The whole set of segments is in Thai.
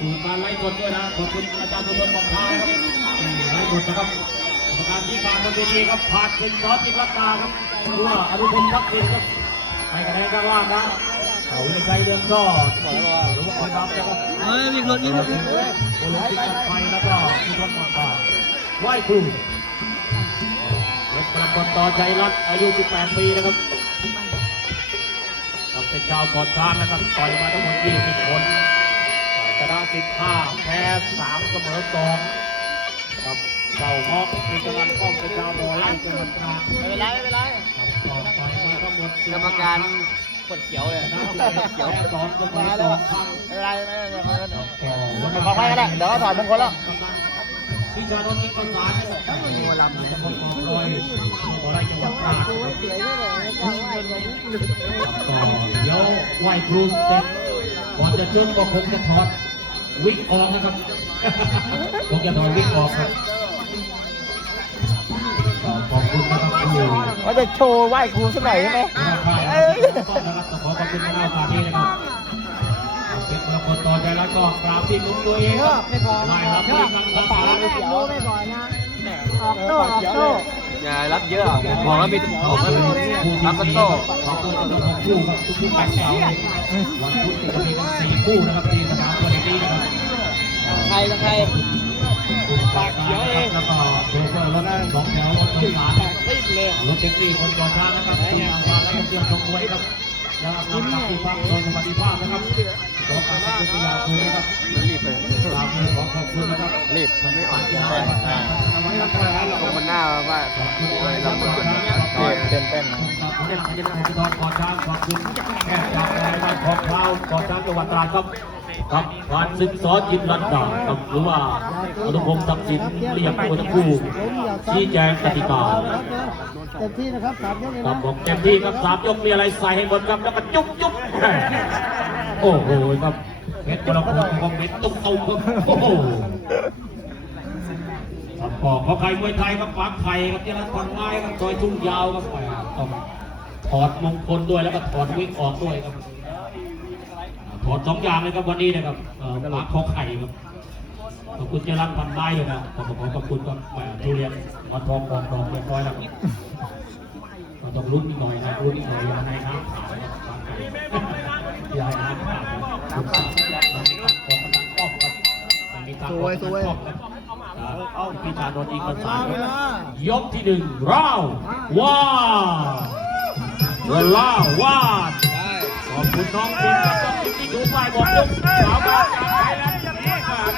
ดูการไล่สดด้วยนะขอบคุณอาจารย์สุนทรบังคาครับนี่ไล่สดนะครับกรรมการที่การบนเวทีครับผ่านเป็นซอสจิรัตนาครับหรือว่าอนุพงศ์ทักษิณครับให้คะแนนข้างล่างนะเขาวิชัยเดือนก็หรือว่าคนดำนะครับเฮ้ยมีรถมีรถโอลิมปิกกันไปแล้วก็มีคนมาต่อไหว้ครูเล็กประกอบต่อใจรัตน์อายุ 18 ปีนะครับครับเป็นชาวกอดช้างนะครับต่อยมาทั้งหมด 20 คนชนะ 15 แพ้ 3 เสมอ2ครับเจ้าฮอกมีกำลังป้องเป็นชาวโบราณจังหวัดตราดไม่เป็นไรไม่เป็นไรครับต่อต่อยมาทั้งหมดกรรมการกดเขียวเลยชนะเขียวสองเสมอสองครั้งไม่เป็นไรไม่เป็นไรแล้วก็ขอไปก็ได้เดี๋ยวก็ถอดมงคลแล้ววิชาโนนี้ภาษาเนี่ยมวยลำจะต้องมองรอยขอได้จังหวัดตราดก็เดี๋ยวไหว้ครูเสร็จก่อนจะจุดก็คงจะถอด วิกออกนะครับคงจะถอดวิกออกครับก็ขอบคุณนะครับครูว่าจะโชว์ไหว้ครูสักหน่อยใช่ไหมหน้าค่ายนะครับนะครับขอขอบคุณในหน้าโอกาสนี้นะครับเป็นมรกตต่อใจแล้วก็กราบที่มุมตัวเองครับไล่ครับที่นั่งรับปากแรกดูไม่บ่อยนะออกโต้ออกโต้อย่ารับเยอะบอกแล้วมีบอกแล้วมีรับกันโต้ขอบคุณทุกคู่ครับทุกๆวันเสาร์วันพุธจะมีทั้งสี่คู่นะครับที่สนามเปิดที่นะครับ ใครใครปากเขียวเองแล้วก็โชเฟอร์รถสองแถวรถโดยสารติดเลยรถแท็กซี่คนจอดช้านะครับที่นำมาแล้วก็เตรียมชมไว้ครับแล้วนำกลับที่พักโดยสวัสดิภาพนะครับขอการเป็นตัวอย่างคุณนะครับรีบไปกราบขอขอบคุณนะครับรีบมันไม่อ่อนที่แรงให้เอาไว้รับประทานเราลงบนหน้าว่าขอบคุณอะไรรัรับบประนทานเต้นเต้นนะขอบคุณที่ให้ผมดอนขอช้างขอบคุณแม่จากในบ้านของเราขอช้างจังหวัดตราดครับ ครับผ่านศึกสอจิตรัตดาครับหรือว่าอนุพงศ์ทักษิณเรียกตัวทั้งคู่ชี้แจงกติกาเต็มที่นะครับสามยกเลยครันะบผมเต็มที่ครับสามยกมีอะไรใส่ให้หมดครับแล้วก็จุ๊บจุ๊บโอ้โหครับเพชรกระพงของเพชรตุ้มตุ้มครับโอ้โหครับก็ขอใครมวยไทยครับปากไข่ครับที่ร้านคอนไม้ครับซอยทุ่งยาวครับแหมต้องถอดมงคลด้วยแล้วก็ถอดวิกออกด้วยครับ ถอดสองอย่างเลยครับวันนี้นะครับเอ่อปากคอไข่ครับขอบคุณเจรันพันไม้ด้วยนะขอขอบคุณครับแหมทุเรียนมาทองกองทองเรียบร้อยแล้วเราต้องลุ้นอีกหน่อยนะลุ้นอีกหน่อยอย่าให้น้ำขาดนะอย่าให้น้ำขาดนะคุณสามมันมีตังของมันตังป้องครับมันมีตังของมันตังป้องครับเอาพิธาโดนอีกภาษาครับยกที่หนึ่งร้าวว้าวว้าวว้าว ขอบคุณน้องพิมพ์กับน้องพิมพ์ที่ดูป้ายบอกยกสาวบ้านจากไทยแลนด์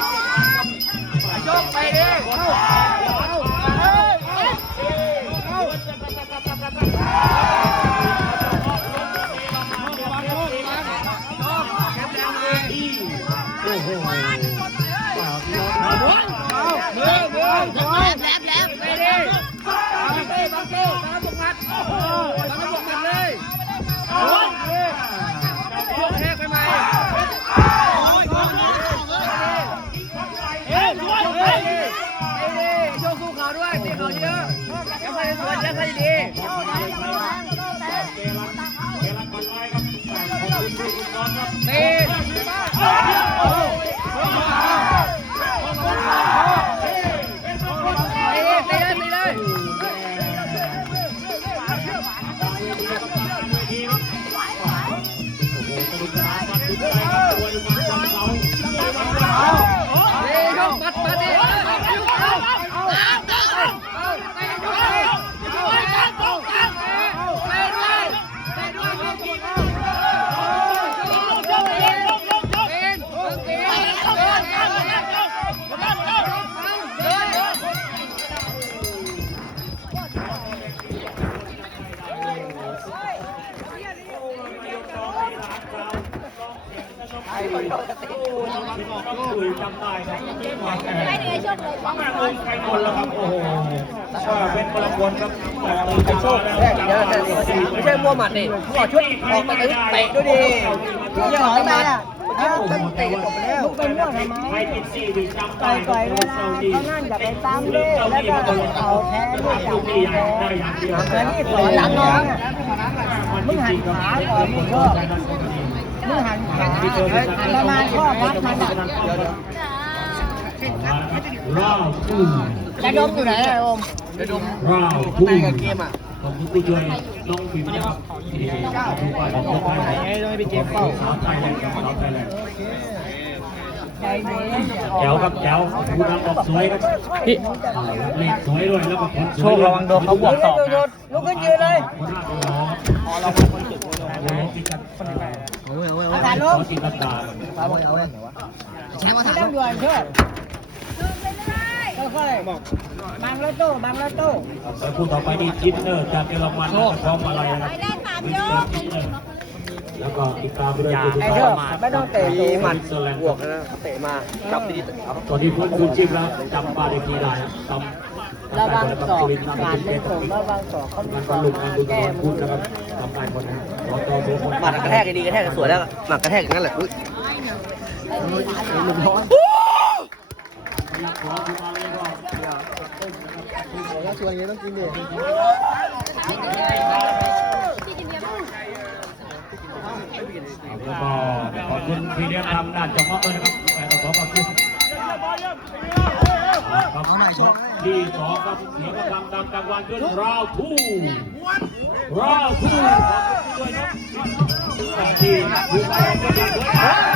คุยจำได้ครับไม่เหนื่อยชกเลยใครคนแล้วครับโอ้โหก็เป็นคนละคนครับแต่ตีจะโชคแค่นี้นะแค่นี้ไม่ใช่มั่วหมัดนี่ขอช่วยออกไปเตะด้วยดิอย่าออกหมัดเตะจบไปแล้วลูกเป็นม่วงทำไมใครติดสี่ดีจำต่ได้อยต่อยเวลาเขานั่นอย่าไปซ้ำเลยแล้วก็เอาแพ้ด้วยจับแพ้แล้วนี่สอนหลังน้องอะมึงหันขาก่อนมึงก็ มึงหันประมาณข้อพับมันอะราวทูจะดมอยู่ไหนอะโอมราวทูผมผู้ช่วยน้องฟิล์มนะครับที่ดูไปออกรถไทยต้องไปเจ็บเป้าสาวไทยแลนด์สาวไทยแลนด์แจ๋วครับแจ๋วผู้นำออกสวยครับพี่เลขสวยด้วยแล้วก็ผลสวยโชคระวังโดนเขาบวกต่อลุกขึ้นยืนเลยคนหน้าเป็นล้อพอเรา เป็นคนจุดโอ้โหกินกันเอาถ่ายรูปกินกันตาไม่ต้องด่วนเชื่อค่อยๆบังรถตู้บังรถตู้แล้วคู่ต่อไปนี่จินเนอร์จากเยอรมันพร้อมอะไรนะแล้วก็ติดตามด้วยคุณไอ้เชื่อไม่ต้องเตะสูงมันบวกนะเตะมาจับดีตอนนี้พื้นคืนชีพแล้วจำบาดเกีได้จำ ระวังศอกการไม่นส่งระวังศอกเขามันก็ลุกมันดูนอนพูดนะครับทำได้คนนะรอหมัดกระแทกดีกระแทกสวยแล้วหมัดกระแทกอย่างนั้นแหละลุมร้อนแล้วชวนนี้ต้องกินเดิแล้วก็ขอบคุณพี่เลี้ยงทำด้านจอมด้วยนะครับขอขอบคุณ ครับที่สองครับเสียงกำลังดังกลางวันขึ้นราวทูราวทูขอบคุณด้วยครับที่ดูไปเป็นอย่างสวย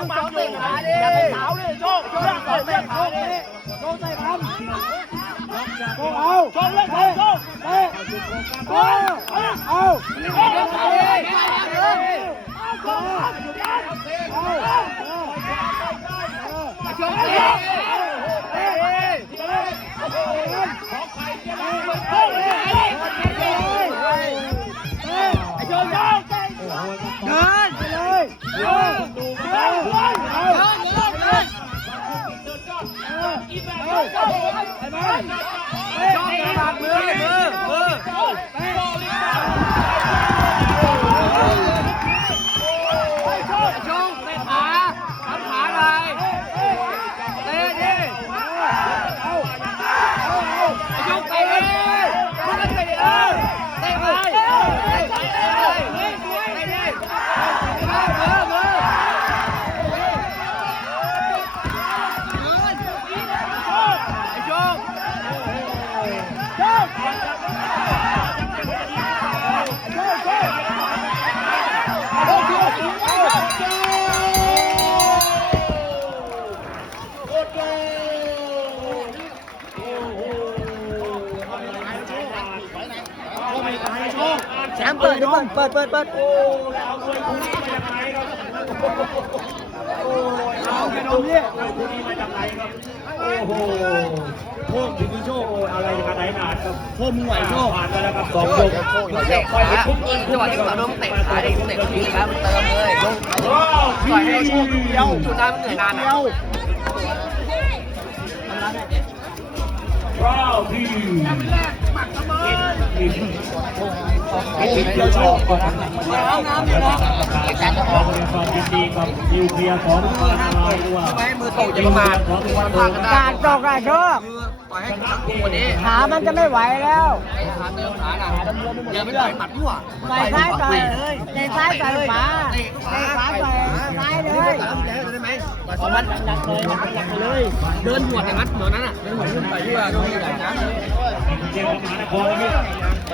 เอาบังเตะขาดิอย่าไปเท้าดิโชคโชคเตะเตะขาดิโชคเตะพันโชคเอาโชคเลยโชคโชคเตะเอาเอาเอาโชคเตะ มเปิดดิเปิดเปิดเปิดโอ้เอาด้วยคุณมาจากไหนครับโอ้เอาไปนมเนี่ยเอาคุณมาจากไหนครับโอ้โหโชคดีโชคอะไรกันไหนนาครับโชคมึงไหวโชคผ่านไปแล้วครับสองยกเตะขาจังหวะที่เราโดนเตะขาเด็กเตะทิ้งแล้วมันเติมเลยลงรอบต่อยให้โชคเดียวชุดนั้นมันเหนื่อยนานนะแว้าวพี่ไอ้ที่ เจ้าชอบก่อนนะการจะออกเป็น ความยินดีกับนิวเคลียร์ของมานาลายด้วยทำไมมือตกจะประมาทของมาพานากันลายได้การตกอะโชคปล่อยให้ขาคู่นี้ขามันจะไม่ไหวแล้วขาเติมขาหน่ะอย่าไปต่อยหมัดมั่วต่อยซ้ายต่อยเตะซ้ายต่อยขวาเตะขวาต่อยซ้ายเลยได้ไหมต่อยมันดักเลยดักเลย เดินหัวแต่มัดเหมือนนั้นอะเดินหัวขึ้นไปด้วยตรงนี้ไหนนะเจ้าของมหานครนี่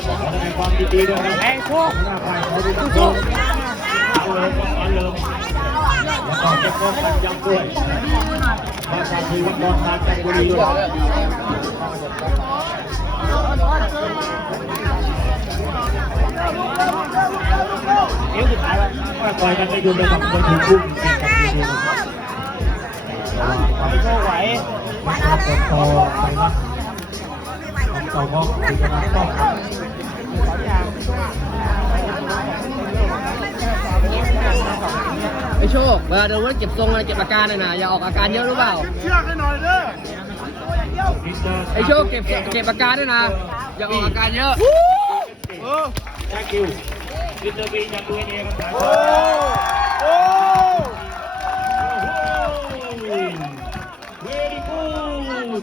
ขอแสดงความยินดีด้วยครับไอ้โชคหน้า ฝ่ายเขาดูโชคโอ้ยก็มาเริ่มแล้วก็จะป้องกันยังด้วยมาจากทีวัดดอนทางจันทบุรีด้วยเอวสุดท้ายแล้วก็ต่อยกันไม่หยุดเลยครับมันถึงคุ้มแข่งกันอยู่ดีครับก็ไหวครับกดต่อไปนะผมต่อก็คุยกันนะต้อง โชคเวลาเดินว่าเก็บทรงอะไรเก็บอาการหน่อยนะอย่าออกอาการเยอะรู้เปล่าไอโชคเก็บเก็บอาการด้วยนะอย่าออกอาการเยอะแจ็คคิววินเตอร์บีจากดูเอ็นเอครับโอ้เวรี่กูด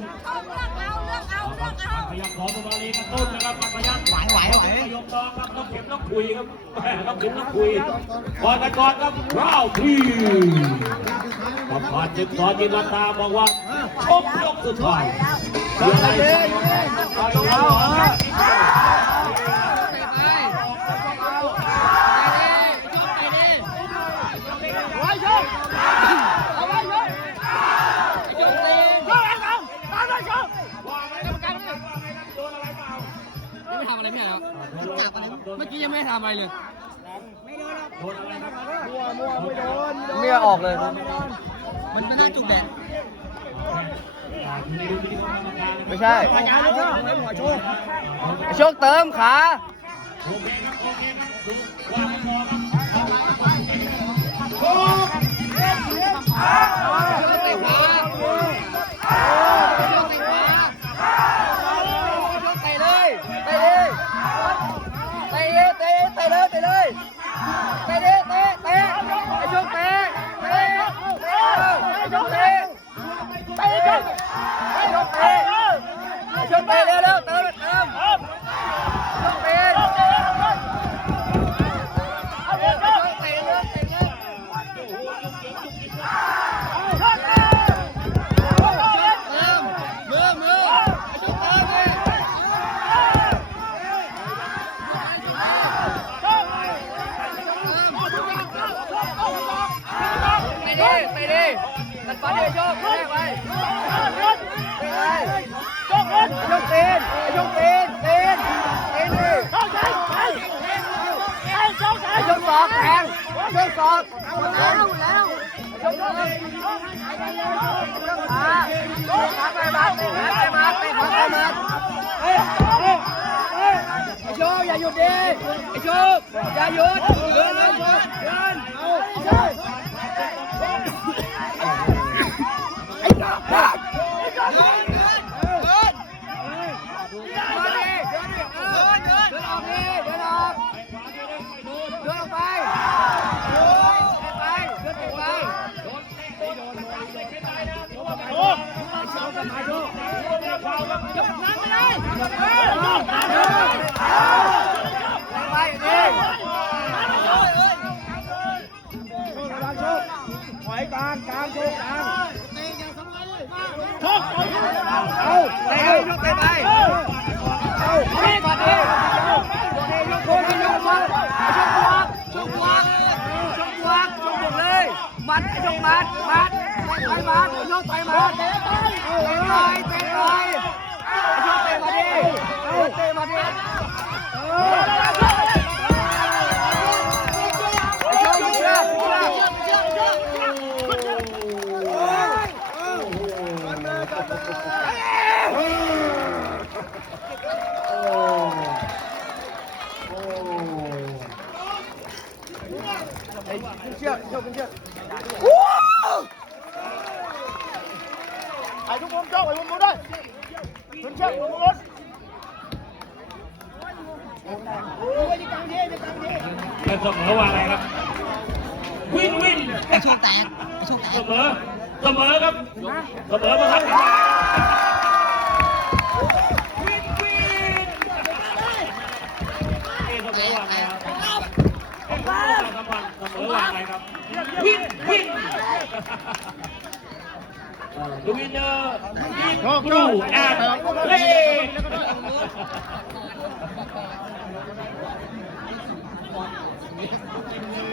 พยายามของตัวนี้กันต้นนะครับพยายาม ตองครับต้องเข็มต้องคุยครับต้องเข็มต้องคุยก่อนกันก่อนครับราวพี่ประพาสจิตตอนจินตาบอกว่าชกยกสุดท้ายเสียอะไรไปแทำอะไรเลยไม่ออกเลย มันไม่น่าจุกแดดไม่ใช่ไอโชคเติมขาโฟันดิโชคไปไปไปเลยโชคโชคตีนโชคตีนตีนตีนไอ้โชคสอกแทงโชคสอกแล้วแล้วโชคสอกขาขาไปมาไปมาไปมาไปมาไอ้โชคอย่าหยุดดิไอ้โชคอย่าหยุดเดินเลยเดิน ถอยกลางกลางโชคกลางชกเอาเตะยกเตะไปเอาไปมาดิเตะยกโคนยกมาชกวักชกวักชกวักชกหมดเลยมัดไอ้ชกมัดมัดเตะไปมัดยกเตะมัดเตะไปเตะไปเตะไปไอ้ชกเตะมาดิเตะมาดิ กรชกแตกกรชกแตกเสมอเสมอครับเสมอมาครับเตะเตะวิ่งวิ่งดูวินเนอร์ยิงกรูแอนเล่น